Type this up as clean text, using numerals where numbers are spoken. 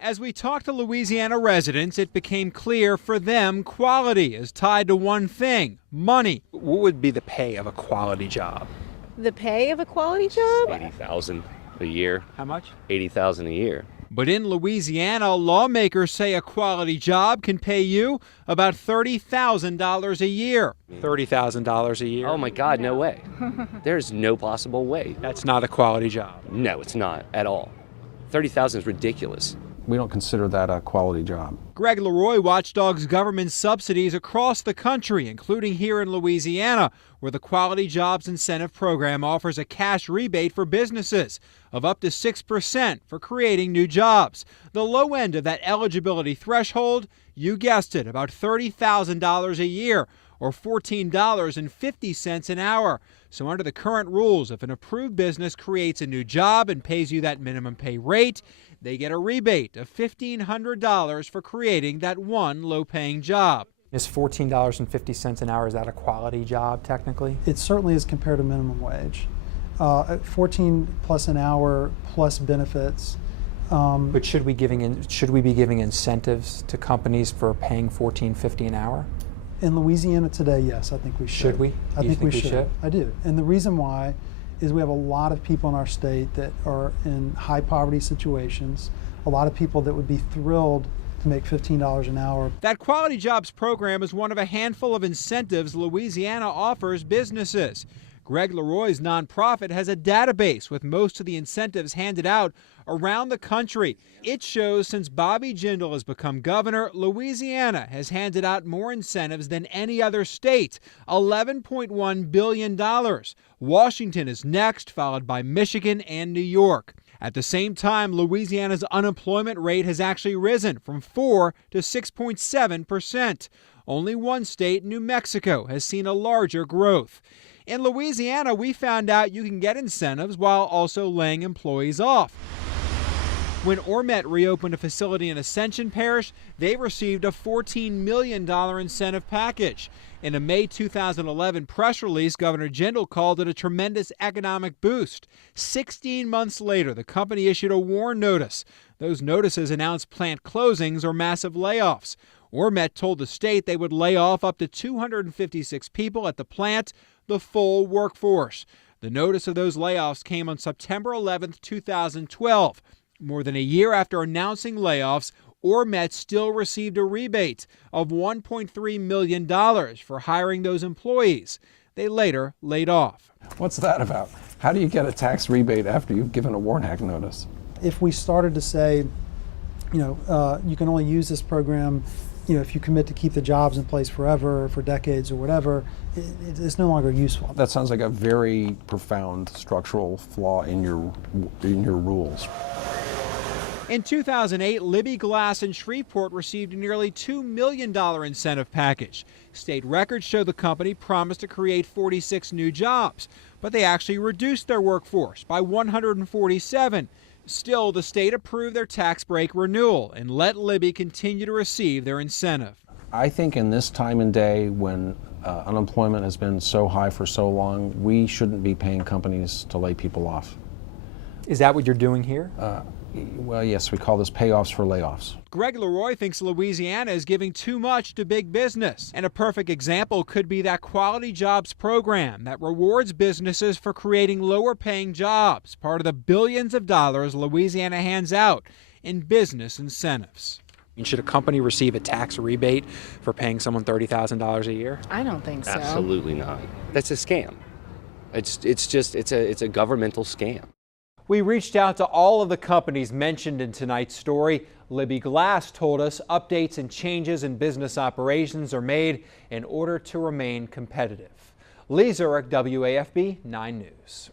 As we talked to Louisiana residents, it became clear for them quality is tied to one thing: money. What would be the pay of a quality job? The pay of a quality job? $80,000 a year. How much? $80,000 a year. But in Louisiana, lawmakers say a quality job can pay you about $30,000 a year. $30,000 a year? Oh my God, no way. There's no possible way. That's not a quality job. No, it's not at all. $30,000 is ridiculous. We don't consider that a quality job. Greg Leroy watchdogs government subsidies across the country, including here in Louisiana, where the Quality Jobs Incentive Program offers a cash rebate for businesses of up to 6% for creating new jobs. The low end of that eligibility threshold, you guessed it, about $30,000 a year, or $14.50 an hour. So under the current rules, if an approved business creates a new job and pays you that minimum pay rate, they get a rebate of $1,500 for creating that one low-paying job. Is $14.50 an hour, is that a quality job technically? It certainly is compared to minimum wage. 14 plus an hour plus benefits. But should we be giving incentives to companies for paying $14.50 an hour? In Louisiana today, yes, I think we should. Should we? I think we should. I do. And the reason why is we have a lot of people in our state that are in high poverty situations, a lot of people that would be thrilled to make $15 an hour. That Quality Jobs program is one of a handful of incentives Louisiana offers businesses. Greg Leroy's nonprofit has a database with most of the incentives handed out around the country. It shows since Bobby Jindal has become governor, Louisiana has handed out more incentives than any other state, $11.1 billion. Washington is next, followed by Michigan and New York. At the same time, Louisiana's unemployment rate has actually risen from 4 to 6.7%. Only one state, New Mexico, has seen a larger growth. In Louisiana, we found out you can get incentives while also laying employees off. When Ormet reopened a facility in Ascension Parish, they received a $14 million incentive package. In a May 2011 press release, Governor Jindal called it a tremendous economic boost. 16 months later, the company issued a warn notice. Those notices announced plant closings or massive layoffs. Ormet told the state they would lay off up to 256 people at the plant, the full workforce. The notice of those layoffs came on September 11, 2012. More than a year after announcing layoffs, Ormet still received a rebate of $1.3 million for hiring those employees they later laid off. What's that about? How do you get a tax rebate after you've given a warn-hack notice? If we started to say, you can only use this program, if you commit to keep the jobs in place forever, for decades or whatever, it's no longer useful. That sounds like a very profound structural flaw in your rules. In 2008, Libby Glass in Shreveport received a nearly $2 million incentive package. State records show the company promised to create 46 new jobs, but they actually reduced their workforce by 147. Still, the state approved their tax break renewal and let Libby continue to receive their incentive. I think in this time and day when unemployment has been so high for so long, we shouldn't be paying companies to lay people off. Is that what you're doing here? Well, yes, we call this payoffs for layoffs. Greg Leroy thinks Louisiana is giving too much to big business. And a perfect example could be that Quality Jobs program that rewards businesses for creating lower paying jobs, part of the billions of dollars Louisiana hands out in business incentives. Should a company receive a tax rebate for paying someone $30,000 a year? I don't think so. Absolutely not. That's a scam. It's a governmental scam. We reached out to all of the companies mentioned in tonight's story. Libby Glass told us updates and changes in business operations are made in order to remain competitive. Lee Zurik, WAFB 9 News.